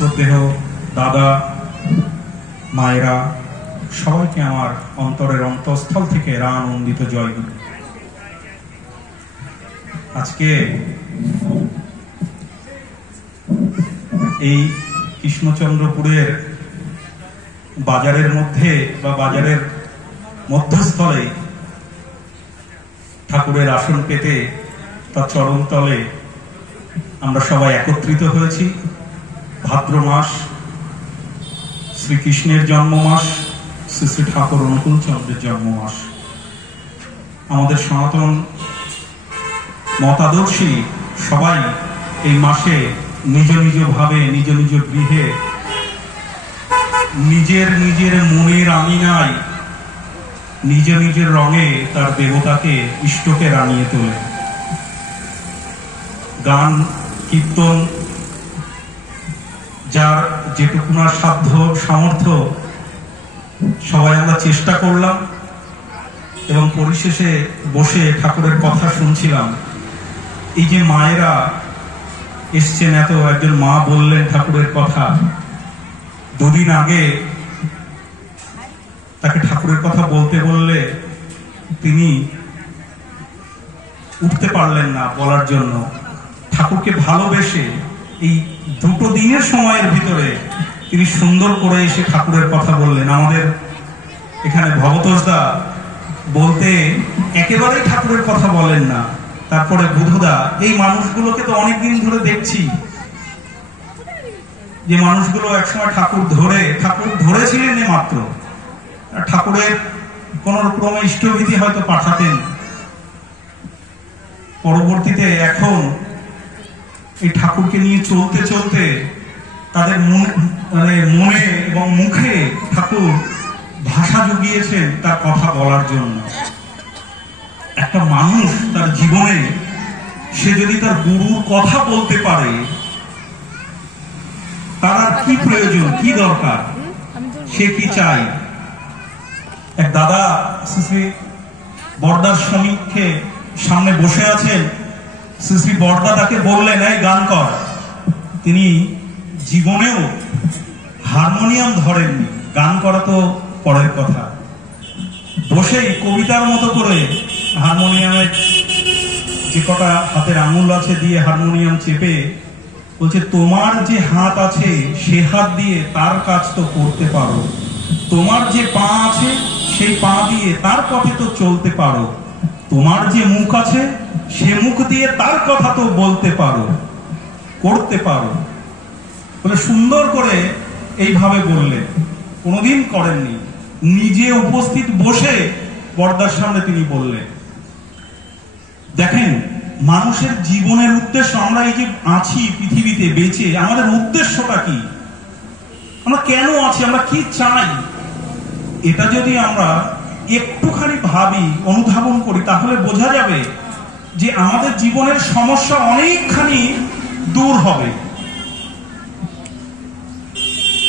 শ্রদ্ধেয় দাদা মায়েরা সবাইকে আমার অন্তরের অন্তঃস্থল থেকে আনন্দিত জয়গুরু। আজকে এই কৃষ্ণচন্দ্রপুরের বাজারের মধ্যে বা বাজারের মধ্যস্থলে ঠাকুরের আসন পেতে তার চরণতলে আমরা সবাই একত্রিত হয়েছি। ভাদ্র মাস, শ্রীকৃষ্ণের জন্ম মাস, শ্রী শ্রী ঠাকুর অনুকূল চন্দ্রের জন্ম মাস। আমাদের সনাতন মতাদর্শী সবাই এই মাসে নিজ নিজ ভাবে নিজ নিজ গৃহে নিজের নিজের মনের আঙিনায় নিজ নিজের রঙে তার দেবতাকে ইষ্টকে রাঙিয়ে তোলে। গান কীর্তন যার যেটুকুনা সাধ্য সামর্থ্য সবাই আমরা চেষ্টা করলাম এবং পরিশেষে বসে ঠাকুরের কথা শুনছিলাম। এই যে মায়েরা এসছেন, এত একজন মা বললেন ঠাকুরের কথা, দুদিন আগে তাকে ঠাকুরের কথা বলতে বললে তিনি উঠতে পারলেন না বলার জন্য। ঠাকুরকে ভালোবেসে এই দুটো দিনের সময়ের ভিতরে তিনি সুন্দর করে এসে ঠাকুরের কথা বললেন। আমাদের এখানে ভবতোষদা বলতে একেবারেই ঠাকুরের কথা বলেন না। তারপরে বুধুদা, এই মানুষগুলোকে তো অনেকদিন ধরে দেখছি, যে মানুষগুলো একসময় ঠাকুর ধরেছিলেন মাত্র, ঠাকুরের কোন রকমের ইষ্টভীতি হয়তো পাঠাতেন, পরবর্তীতে এখন এই ঠাকুরকে নিয়ে চলতে চলতে তাদের মনে এবং মুখে ঠাকুর ভাষা জুগিয়েছেন তার কথা বলার জন্য। একটা মানুষ তার জীবনে সে যদি তার গুরুর কথা বলতে পারে, তার আর কি প্রয়োজন, কি দরকার, সে কি চাই। এক দাদা শ্রী শ্রী বরদার সমীক্ষে সামনে বসে আছেন, শ্রী শ্রী বরদা তাকে বললেন, এই গান কর। তিনি জীবনেও হারমোনিয়াম ধরেননি, গান করা তো পরের কথা। বসেই কবিতার মতো করে হারমোনিয়ামের যে কটা হাতের আঙুল আছে দিয়ে হারমোনিয়াম চেপে বলছে, তোমার যে হাত আছে সে হাত দিয়ে তার কাজ তো করতে পারো, তোমার যে পা আছে সেই পা দিয়ে তার পথে তো চলতে পারো, তোমার যে মুখ আছে সে মুখ দিয়ে তার কথা তো বলতে পারো, করতে পারো। বলে সুন্দর করে এইভাবে বললেন, কোনোদিন করেননি, নিজে উপস্থিত বসে বরদার সামনে তিনি বললেন। দেখেন, মানুষের জীবনের উদ্দেশ্য, আমরা এই যে আছি পৃথিবীতে বেঁচে, আমাদের উদ্দেশ্যটা কি, আমরা কেন আছি, আমরা কি চাই, এটা যদি আমরা একটুখানি ভাবি, অনুধাবন করি, তাহলে বোঝা যাবে যে আমাদের জীবনের সমস্যা অনেকখানি দূর হবে।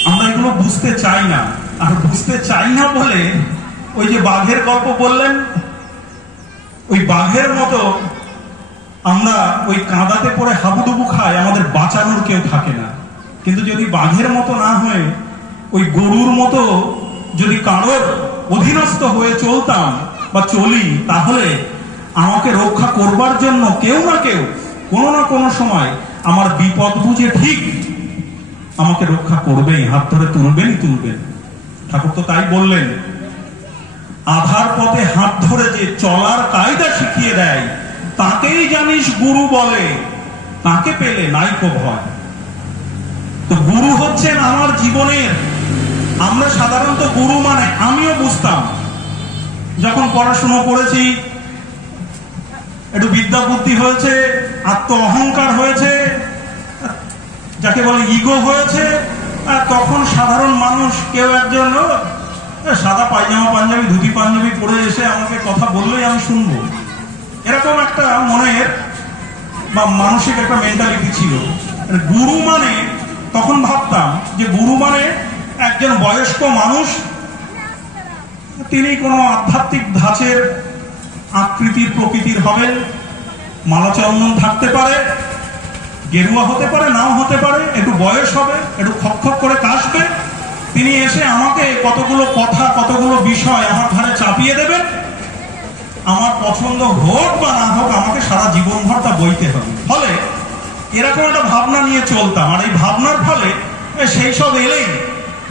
আমরা এগুলো বুঝতে চাই না, আর বুঝতে চাই না বলে ওই যে বাঘের গল্প বললেন, ওই বাঘের মতো আমরা ওই কাঁদাতে পড়ে হাবুডুবু খাই, আমাদের বাঁচানোর কেউ থাকে না। কিন্তু যদি বাঘের মতো না হয়ে ওই গরুর মতো যদি কারোর অধীনস্থ হয়ে চলতাম বা চলি, তাহলে আমাকে রক্ষা করবার জন্য কেউ না কেউ কোনো না কোনো সময় আমার বিপদ বুঝে ঠিক আমাকে রক্ষা করবেই, হাত ধরে তুলবেন। ঠাকুর তো তাই বললেন, আধার পথে হাত ধরে যে চলার কায়দা শিখিয়ে দেয়, তাকেই জানিস গুরু বলে, তাকে পেলে নাইকো ভয়। তো গুরু হচ্ছেন আমার জীবনের, আমরা সাধারণত গুরু মানে, আমিও বুঝতাম যখন পড়াশোনা করেছি, একটু বিদ্যা বুদ্ধি হয়েছে, আত্ম অহংকার হয়েছে, যাকে বলে ইগো হয়েছে, তখন সাধারণ মানুষ কেউ একজন সাদা পায়জামা পাঞ্জাবি ধুতি পাঞ্জাবি পরে এসে আমাকে কথা বললেই আমি শুনবো, এরকম একটা মনের বা মানসিক একটা মেন্টালিটি ছিল। গুরু মানে তখন ভাবতাম যে গুরু মানে একজন বয়স্ক মানুষ, তিনি কোনো আধ্যাত্মিক ধাঁচের আকৃতির প্রকৃতির হবেন, মালা চন্দন থাকতে পারে, গেরুয়া হতে পারে, নাও হতে পারে, একটু বয়স হবে, একটু খক করে কাশবে, তিনি এসে আমাকে কতগুলো কথা, কতগুলো বিষয় আমার ঘরে চাপিয়ে দেবেন। আমার পছন্দ হোক বা না হোক, আমাকে সারা জীবনভর তা বইতে হবে। ফলে এরকম একটা ভাবনা নিয়ে চলতাম। আর এই ভাবনার ফলে সেই সব এলেই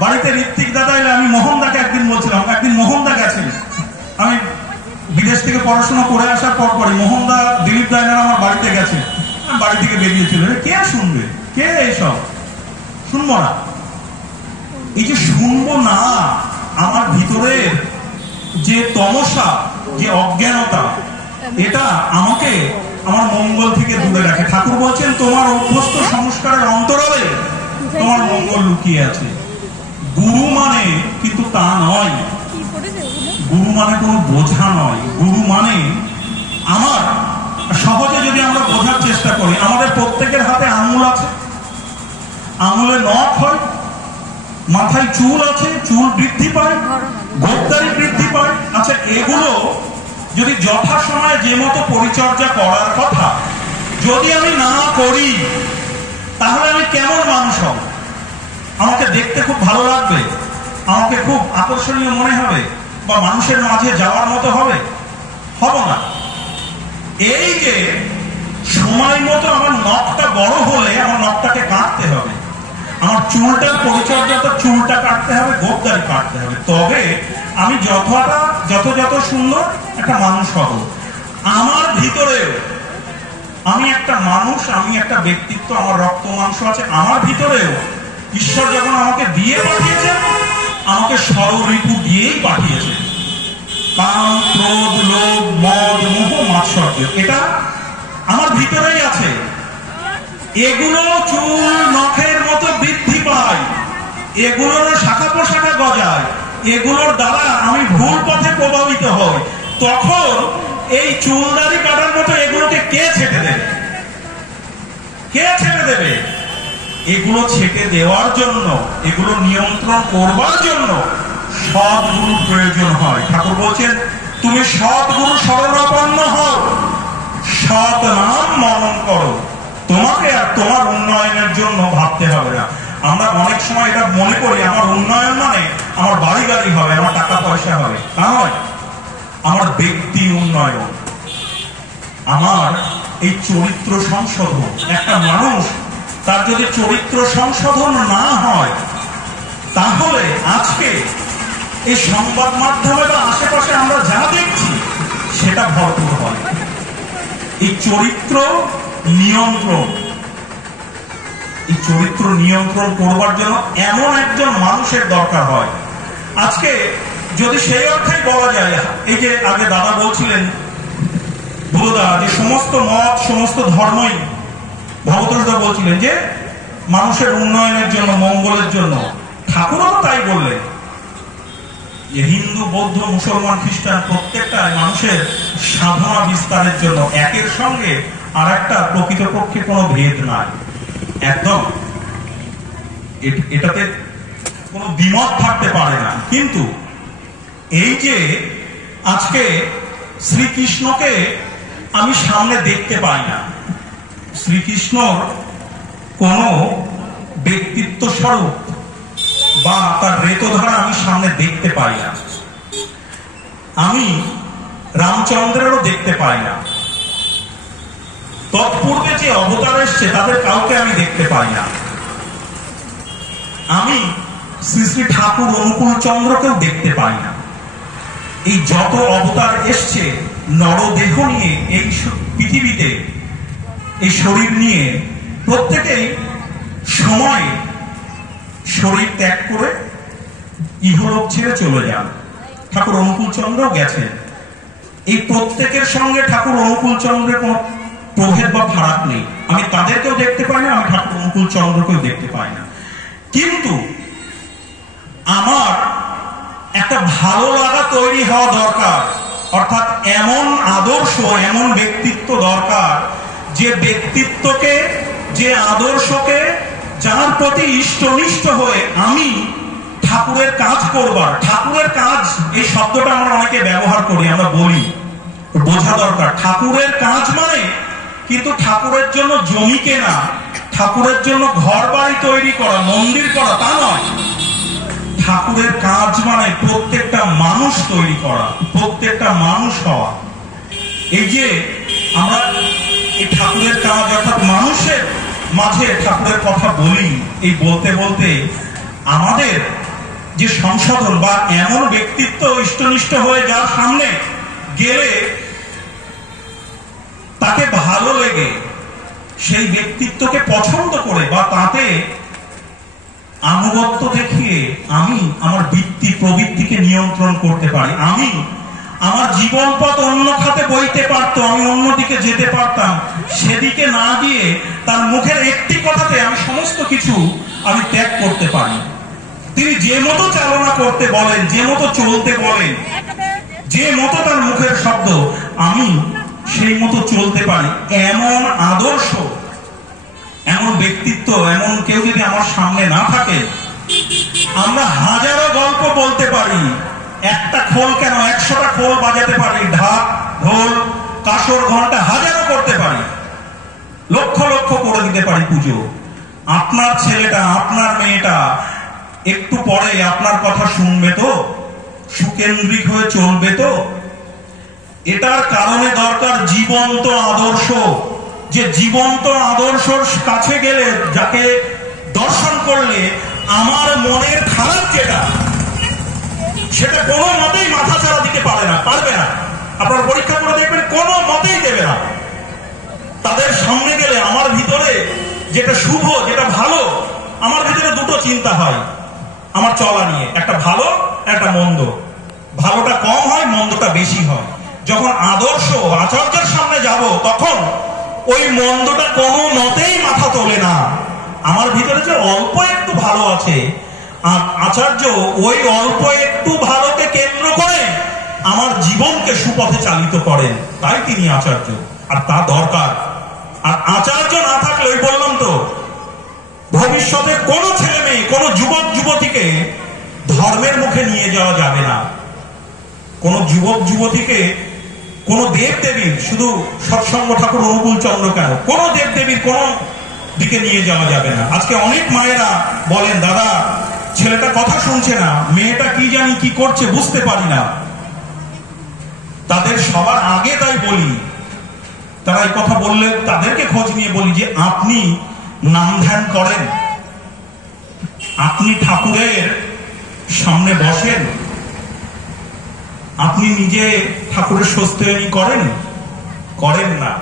বাড়িতে ঋত্বিক দাদা এলে, আমি মোহনদাকে একদিন বলছিলাম, একদিন মোহনদা গেছেন, আমি বিদেশ থেকে পড়াশোনা করে আসার পরই মোহনদা, দিলীপ দায়নার আমার বাড়িতে গেছে। বাড়ি থেকে বেরিয়েছিল, কে শুনবে, কে এইসব শুনবো না। এই যে শুনবো না, আমার ভিতরের যে তমসা, যে অজ্ঞানতা, এটা আমাকে আমার মঙ্গল থেকে দূরে রাখে। ঠাকুর বলছেন, তোমার অভ্যস্ত সংস্কারের অন্তরালে তোমার মঙ্গল লুকিয়ে আছে। গুরু মানে কিন্তু তা নয়, গুরু মানে কোনো বোঝা নয়। গুরু মানে আমার সহজে যদি আমরা বোঝার চেষ্টা করি, আমাদের প্রত্যেকের হাতে আঙুল আছে, আঙুলে নখ হয়, মাথায় চুল আছে, চুল বৃদ্ধি পায়, গোঁফদাড়ি বৃদ্ধি পায়। আচ্ছা, এগুলো যদি যথাসময়ে যে মতো পরিচর্যা করার কথা যদি আমি না করি, তাহলে আমি কেমন মানুষ হব? আমাকে দেখতে খুব ভালো লাগবে, আমাকে খুব আকর্ষণীয় মনে হবে, বা মানুষের মাঝে যাওয়ার মতো হবে? হব না। এই যে সময় মতো আমার নখটা বড় হলে আমার নখটাকে কাটতে হবে, আমার চুলটার পরিচর্যাটা, চুলটা কাটতে হবে, গোঁফদাড়ি কাটতে হবে, তবে আমি যত সুন্দর একটা মানুষ হব। আমার ভিতরেও আমি একটা মানুষ, আমি একটা ব্যক্তিত্ব, আমার রক্ত মাংস আছে। আমার ভিতরেও ঈশ্বর যখন আমাকে দিয়ে পাঠিয়েছেন, আমাকে ষড়ঋপু দিয়েই পাঠিয়েছেন। কাম, ক্রোধ, লোভ, মদ, মোহ, মাৎসর্য, এটা আমার ভিতরেই আছে। এগুলো চুল নখের মতো বৃদ্ধি পায়, এগুলোর শাখা প্রশাখা গজায়, এগুলোর দ্বারা আমি ভুল পথে প্রভাবিত হই। তখন এই চুলদাড়ি কাটার মতো এগুলোকে কে ছেটে দেবে? কে ছেটে দেবে? এগুলো ছেটে দেওয়ার জন্য, এগুলো নিয়ন্ত্রণ করবার জন্য সৎগুরু প্রয়োজন হয়। ঠাকুর বলছেন, তুমি সৎগুরু শরণাপন্ন হও, সৎ নাম মনন করো, তোমাকে আর তোমার উন্নয়নের জন্য ভাবতে হবে না। আমরা অনেক সময় এটা মনে করি, আমার উন্নয়ন মানে আমার বাড়ি গাড়ি হবে, আমার টাকা পয়সা হবে। তা নয়, আমার ব্যক্তি উন্নয়ন, আমার এই চরিত্র সংশোধন। একটা মানুষ, তার যদি চরিত্র সংশোধন না হয়, তাহলে আজকে এই সংবাদ মাধ্যমে বা আশেপাশে আমরা যা দেখছি সেটা ভরপুর হয়। এই চরিত্র নিয়ন্ত্রণ, এই চরিত্র নিয়ন্ত্রণ করবার জন্য এমন একজন মানুষের দরকার হয়। আজকে যদি সেই অর্থেই বলা যায়, এই যে আগে দাদা বলছিলেন, বুধদা, যে সমস্ত মত, সমস্ত ধর্মই, ভগতোষদা বলছিলেন যে মানুষের উন্নয়নের জন্য, মঙ্গলের জন্য। ঠাকুরও তাই বললেন যে হিন্দু, বৌদ্ধ, মুসলমান, খ্রিস্টান প্রত্যেকটাই মানুষের সাধনা বিস্তারের জন্য। একের সঙ্গে আর একটা প্রকৃতপক্ষে কোনো ভেদ নাই, একদম এটাতে কোনো দ্বিমত থাকতে পারে না। কিন্তু এই যে আজকে শ্রীকৃষ্ণকে আমি সামনে দেখতে পাই না, শ্রীকৃষ্ণর কোন ব্যক্তিত্ব স্বরূপ বা তার রেতধারা আমি সামনে দেখতে পাই না। আমি রামচন্দ্রেরও দেখতে পাই না। তৎপূর্বে যে অবতার এসছে তাদের কাউকে আমি দেখতে পাই না। আমি শ্রী শ্রী ঠাকুর অনুকূল চন্দ্রকেও দেখতে পাই না। এই যত অবতার এসছে নরদেহ নিয়ে এই পৃথিবীতে, এই শরীর নিয়ে, প্রত্যেকেই সময় শরীর ত্যাগ করে ইহলোক ছেড়ে চলে যান। ঠাকুর অনুকূল চন্দ্র গেছেন। এই প্রত্যেকের সঙ্গে ঠাকুর অনুকূল চন্দ্রের কোন প্রভেদ বা ফারাক নেই। আমি তাদেরকেও দেখতে পাই না, আমি ঠাকুর অনুকূল চন্দ্রকেও দেখতে পাই না। কিন্তু আমার একটা ভালো লাগা তৈরি হওয়া দরকার, অর্থাৎ এমন আদর্শ, এমন ব্যক্তিত্ব দরকার, যে ব্যক্তিত্বকে, যে আদর্শকে, যার প্রতি ইষ্টনিষ্ঠ হয়ে আমি ঠাকুরের কাজ করবার। ঠাকুরের কাজ, এই শব্দটা আমরা অনেকে ব্যবহার করি, আমরা বলি, বোঝা দরকার ঠাকুরের কাজ মানে কিন্তু ঠাকুরের জন্য জমি কেনা, ঠাকুরের জন্য ঘর বাড়ি তৈরি করা, মন্দির করা তা নয়। ঠাকুরের কাজ মানে প্রত্যেকটা মানুষ তৈরি করা, প্রত্যেকটা মানুষ হওয়া। এই যে আমরা এই ঠাকুরের কাজ অর্থাৎ মানুষের মাঝে ঠাকুরের কথা বলি, এই বলতে বলতে আমাদের যে সংশোধন বা এমন ব্যক্তিত্ব ইষ্টনিষ্ঠ হয়ে যার সামনে গেলে তাকে ভালো লেগে সেই ব্যক্তিত্বকে পছন্দ করে বা তাতে আনুগত্য দেখিয়ে আমি আমার বৃত্তি প্রবৃত্তিকে নিয়ন্ত্রণ করতে পারি, আমি আমার জীবন পথ অন্য খাতে বইতে পারতো, আমি অন্যদিকে যেতে পারতাম, সেদিকে না গিয়ে তার মুখের একটি কথাতে আমি সমস্ত কিছু আমি ত্যাগ করতে পারি। তিনি যে মতো চালনা করতে বলেন, যে মতো চলতে বলেন, যে মতো তার মুখের শব্দ, আমি সেই মতো চলতে পারি। এমন আদর্শ, এমন ব্যক্তিত্ব, এমন কেউ যদি আমার সামনে না থাকে, আমরা হাজারো গল্প বলতে পারি, একটা খোল কেন 100টা খোল বাজাতে পারি, ঢাক ঢোল কাসর ঘন্টা হাজারো করতে পারি, লক্ষ লক্ষ করে দিতে পারি পুজো। আপনার ছেলেটা, আপনার মেয়েটা একটু পরে আপনার কথা শুনবে তো, সুকেন্দ্রিক হয়ে চলবে তো? এটার কারণে দরকার জীবন্ত আদর্শ। যে জীবন্ত আদর্শর কাছে গেলে, যাকে দর্শন করলে আমার মনের খারাপ যেটা, সেটা কোনো মতেই মাথা ছাড়া দিতে পারবে না। আপনারা পরীক্ষা করে দেখবেন, কোনো মতেই দেবে না। তাদের সামনে গেলে আমার ভিতরে যেটা শুভ, যেটা ভালো, আমার ভিতরে দুটো চিন্তা হয় আমার চলা নিয়ে, একটা ভালো একটা মন্দ। ভালোটা কম হয়, মন্দটা বেশি হয়। যখন আদর্শ আচার্যের সামনে যাব, তখন ওই মন্দটা কোনো মতেই মাথা তোলে না। আমার ভিতরে যে অল্প একটু ভালো আছে, আচার্য ওই অল্প একটু ভালোকে কেন্দ্র করে আমার জীবনকে সুপথে চালিত করেন, তাই তিনি আচার্য। আর তা দরকার। আর আচার্য না থাকলে, ওই বললাম তো, ভবিষ্যতে কোনো ছেলে মেয়ে, কোনো যুবক যুবতীকে ধর্মের মুখে নিয়ে যাওয়া যাবে না। কোন যুবক যুবতীকে কোন দেব দেবীর, শুধু সৎসঙ্গ ঠাকুর অনুকূল চন্দ্র কেন, কোন দেব দেবীর কোন দিকে নিয়ে যাওয়া যাবে না। আজকে অনেক মায়েরা বলেন, দাদা ছেলেটা কথা শুনছে না, মেয়েটা কি জানি কি করছে বুঝতে পারি না। তাদের সবার আগে তাই বলি, তারা এই কথা বললে তাদেরকে খোঁজ নিয়ে বলি যে আপনি নাম ধ্যান করেন, আপনি ঠাকুরের সামনে বসেন, আপনি নিজে ঠাকুরের সস্তেয়নী করেন না।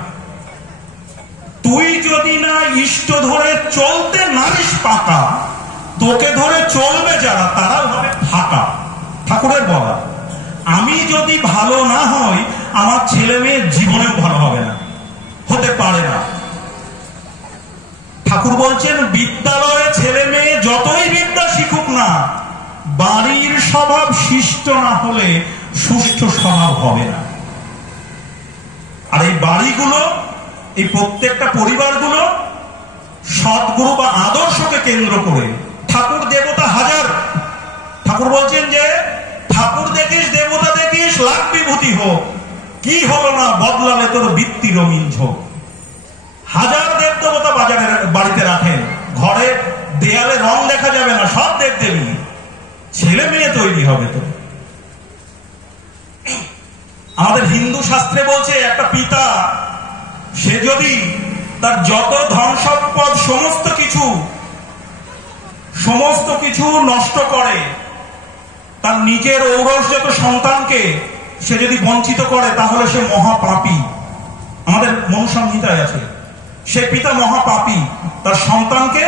তুই যদি না ইষ্ট ধরে চলতে নারিস পাকা, তোকে ধরে চলবে যারা, তারাও হবে ফাঁকা। ঠাকুরের বলা, আমি যদি ভালো না হই, আমার ছেলে মেয়ে জীবনেও ভালো হবে না, হতে পারে না। ঠাকুর বলছেন, বিদ্যালয়ে ছেলে মেয়ে যতই বিদ্যা শিখুক না, বাড়ির স্বভাব শিষ্ট না হলে সুষ্ঠু স্বভাব হবে না। আর এই বাড়িগুলো, এই প্রত্যেকটা পরিবারগুলো সদ্গুরু বা আদর্শকে কেন্দ্র করে। ঠাকুর দেবতা হাজার, ঠাকুর বলছেন যে ঠাকুর দেখিস, দেবতা দেখিস, লাখ বিভূতি হোক, কি হলো না বদলালে তোর বৃত্তি রঙিন ঝোঁক। হাজার দেব দেবতা বাড়িতে রাখেন, ঘরে দেয়ালে রং দেখা যাবে না, সব দেব দেবী, ছেলে মেয়ে তৈরি হবে তো। আমাদের হিন্দু শাস্ত্রে বলছে, একটা পিতা সে যদি তার যত ধন সম্পদ সমস্ত কিছু নষ্ট করে, তার নিজের ঔরসজাত সন্তানকে সে যদি বঞ্চিত করে, তাহলে সে মহাপাপী। আমাদের মনুসংহিতায় আছে, সে পিতা মহাপাপী, তার সন্তানকে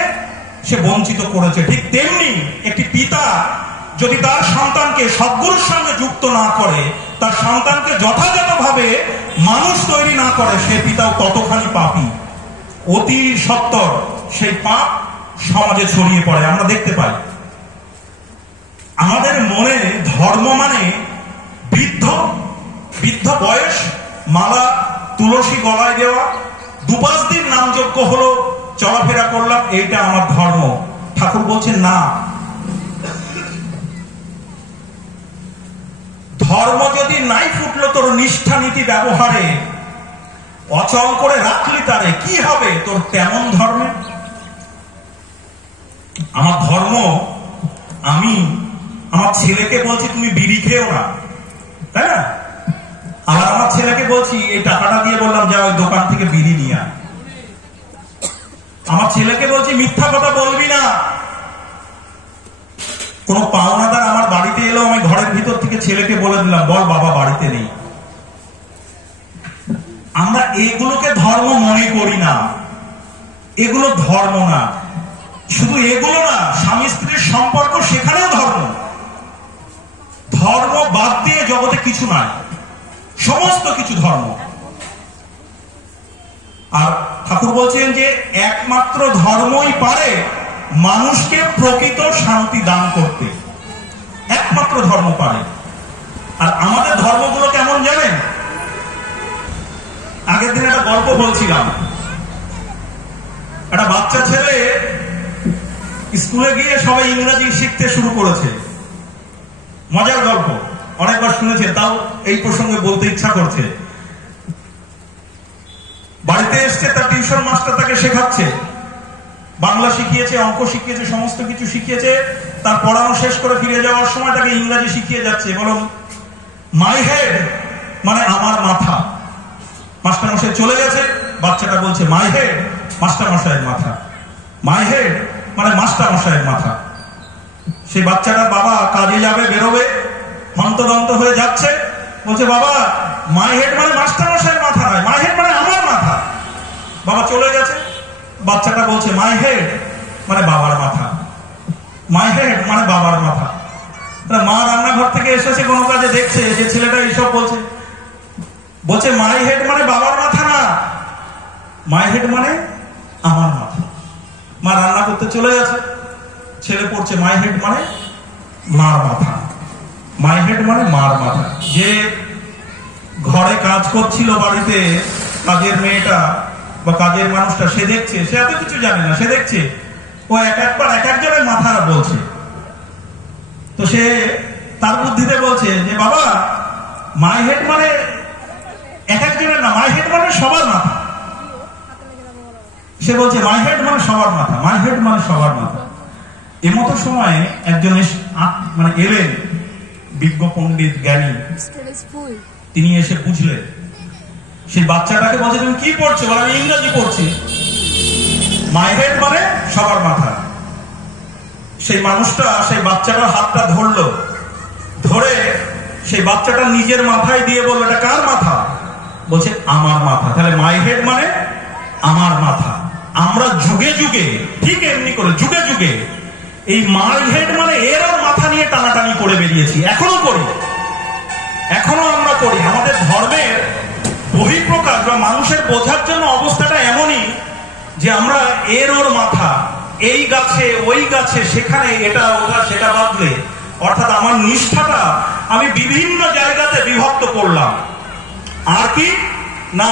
সে বঞ্চিত করেছে। ঠিক তেমনি একটি পিতা যদি তার সন্তানকে সদ্গুরুর সঙ্গে যুক্ত না করে, তার সন্তানকে যথাযথভাবে মানুষ তৈরি না করে, সে পিতাও ততখানি পাপী। অতি সত্বর সেই পাপ সমাজে ছড়িয়ে পড়ে, আমরা দেখতে পাই। আমাদের মনে ধর্ম মানে বৃদ্ধ বয়স, মালা তুলসী গলায় দেওয়া, 2-5 দিন নামযজ্ঞ হলো, চলাফেরা করলাম, এইটা আমার ধর্ম। ঠাকুর বলছেন না, ধর্ম যদি নাই ফুটলো তোর নিষ্ঠা নীতি ব্যবহারে, অচল করে রাখলি তারে, কি হবে তোর তেমন ধর্মে? আমার ধর্ম, আমি আমার ছেলেকে বলছি তুমি বিড়ি খেও না, তাই না? আবার আমার ছেলেকে বলছি এই টাকাটা দিয়ে বললাম যা ওই দোকান থেকে বিড়ি নিয়ে আয়। আমার ছেলেকে বলছি মিথ্যা কথা বলবি না। কোন পাওনাদার আমার বাড়িতে এলো, আমি ঘরের ভিতর থেকে ছেলেকে বলে দিলাম বল বাবা বাড়িতে নেই। আমরা এগুলোকে ধর্ম মনে করি না, এগুলো ধর্ম না। শুধু এগুলো না, স্বামী স্ত্রীর সম্পর্ক সেখানেও ধর্ম। ধর্ম বাদ দিয়ে জগতে কিছু নাই, সমস্ত কিছু ধর্ম। আর ঠাকুর বলছেন যে একমাত্র ধর্মই পারে মানুষকে প্রকৃত শান্তি দান করতে, একমাত্র ধর্ম পারে। আর আমাদের ধর্মগুলো কেমন জানেন? আগের দিন একটা গল্প বলছিলাম, একটা বাচ্চা ছেলে স্কুলে গিয়ে সবাই ইংরেজি শিখতে শুরু করেছে। মজার গল্প, অনেকবার শুনেছে, তাও এই প্রসঙ্গে বলতে ইচ্ছা করছে। বাড়িতে এসছে, তার টিউশন মাস্টার তাকে শেখাচ্ছে, বাংলা শিখিয়েছে, অঙ্ক শিখিয়েছে, সমস্ত কিছু শিখিয়েছে। তার পড়ানো শেষ করে ফিরে যাওয়ার সময় তাকে ইংরেজি শিখিয়ে যাচ্ছে। বলো মাই হেড মানে আমার মাথা। মাস্টার মশাই চলে গেছে, বাচ্চাটা বলছে মাই হেড মাস্টার মশাইয়ের মাথা, মাই হেড মানে মাস্টার মশাইয়ের মাথা। সেই বাচ্চাটার বাবা কাজে যাবে, বেরোবে, হন্তদন্ত হয়ে যাচ্ছে, বলছে বাবা মাই হেড মানে মাস্টার মশাইয়ের মাথা নয়, মাই হেড মানে আমার মাথা। বাবা চলে গেছে, বাচ্চাটা বলছে মাই হেড মানে বাবার মাথা, মাই হেড মানে বাবার মাথা। মা রান্নাঘর থেকে এসেছে, কোনো কাজে দেখছে যে ছেলেটা এইসব বলছে, বলছে মাই হেড মানে বাবার মাথা না, মাই হেড মানে আমার মাথা। মা রান্না করতে চলে গেছে, ছেলে পড়ছে মাই হেড মানে মার মাথা, মাই হেড মানে মার মাথা। যে ঘরে কাজ করছিল বাড়িতে, কাজের মেয়েটা বা কাজের মানুষটা, সে দেখছে, সে এত কিছু জানে না, সে দেখছে ও এক একবার এক একজনের মাথা বলছে। তো সে তার বুদ্ধিতে বলছে যে বাবা মাই হেড মানে এক একজনের না, মাই হেড মানে সবার মাথা। সে বলছে মাই হেড মানে সবার মাথা, মাই হেড মানে সবার মাথা। এমতো সময় একজন মানে এলেন, বিজ্ঞ পণ্ডিত জ্ঞানী, তিনি এসে বুঝলেন। সেই বাচ্চাটাকে বলছে তুমি কি পড়ছো? বলে আমি ইংরেজি পড়ছি। মাই হেড মানে সবার মাথা। সেই মানুষটা সেই বাচ্চাটার হাতটা ধরলো, ধরে সেই বাচ্চাটা নিজের মাথায় দিয়ে বললো এটা কার মাথা? বলছে আমার মাথা। তাহলে মাই হেড মানে আমার মাথা। আমরা যুগে যুগে ঠিক এমনি করে যুগে যুগে এই মাই হেড মানে এর আর মাথা নিয়ে টানাটানি করে বেরিয়েছি, এখনো করি, এখনো আমরা করি। আমাদের ধর্মের বহিঃপ্রকাশ বা মানুষের বোঝার জন্য অবস্থাটা এমনই যে আমরা এর ওর মাথা, এই গাছে ওই গাছে, সেখানে এটা ওটা সেটা বাদলে, অর্থাৎ আমার নিষ্ঠাটা আমি বিভিন্ন জায়গাতে বিভক্ত করলাম। আর কি না,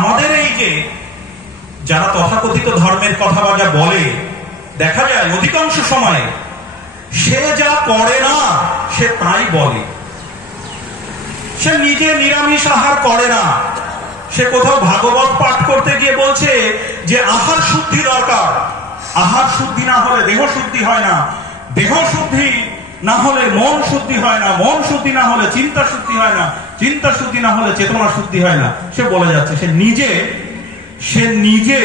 আমাদের এই যে যারা তথাকথিত ধর্মের কথা বা যা বলে, দেখা যায় অধিকাংশ সময়ে সে যা করে না সে তাই বলে। সে নিজে নিরামিষ আহার করে না, সে কোথাও ভাগবত পাঠ করতে গিয়ে বলছে যে আহার শুদ্ধি দরকার, আহার শুদ্ধি না হলে দেহ শুদ্ধি হয় না, দেহ শুদ্ধি না হলে মন শুদ্ধি হয় না, মন শুদ্ধি না হলে চিন্তা শুদ্ধি হয় না, চিন্তা শুদ্ধি না হলে চেতনা শুদ্ধি হয় না। সে বলে যাচ্ছে সে নিজে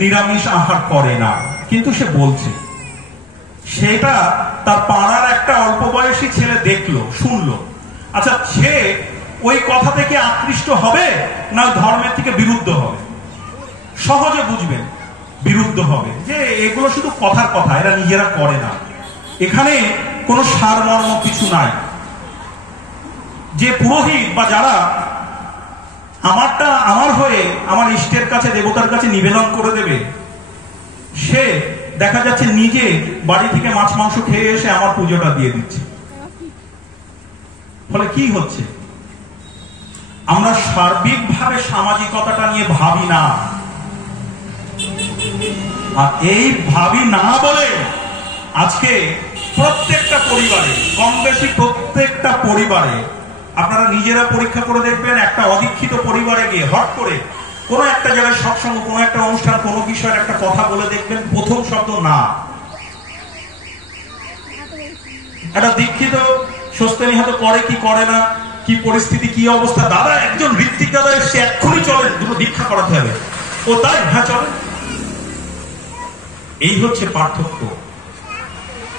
নিরামিষ আহার করে না, কিন্তু সে বলছে। সেটা তার পাড়ার একটা অল্প বয়সী ছেলে দেখলো, শুনলো। আচ্ছা, সে ওই কথা থেকে আকৃষ্ট হবে না ধর্মের থেকে বিরুদ্ধ হবে? সহজে বুঝবেন বিরুদ্ধ হবে, যে এগুলো শুধু কথার কথা, এরা নিজেরা করে না, এখানে কোনো সারমর্ম কিছু নাই। যে পুরোহিত বা যারা আমারটা আমার হয়ে আমার ইষ্টের কাছে, দেবতার কাছে নিবেদন করে দেবে, সে দেখা যাচ্ছে নিজে বাড়ি থেকে মাছ মাংস খেয়ে এসে আমার পুজোটা দিয়ে দিচ্ছে। ফলে কি হচ্ছে? আমরা সার্বিকভাবে সামাজিকতাটা নিয়ে ভাবি না। আর এই ভাবি না বলে আজকে প্রত্যেকটা পরিবারে, কম বেশি প্রত্যেকটা পরিবারে, আপনারা নিজেরা পরীক্ষা করে দেখবেন, একটা অদীক্ষিত পরিবারে গিয়ে হট করে কোনো একটা জায়গায় সৎসঙ্গ, কোনো একটা অনুষ্ঠান, কোনো বিষয়ের একটা কথা বলে দেখবেন প্রথম শব্দ না। একটা দীক্ষিত স্বস্তিনী হয়তো করে কি করে না, কি পরিস্থিতি, কি অবস্থা, দাদা একজন ঋত্বিক দাদা এসছে এক্ষুনি চলেন, দুটো দীক্ষা করাতে হবে, ও তাই হ্যাঁ চলেন। এই হচ্ছে পার্থক্য।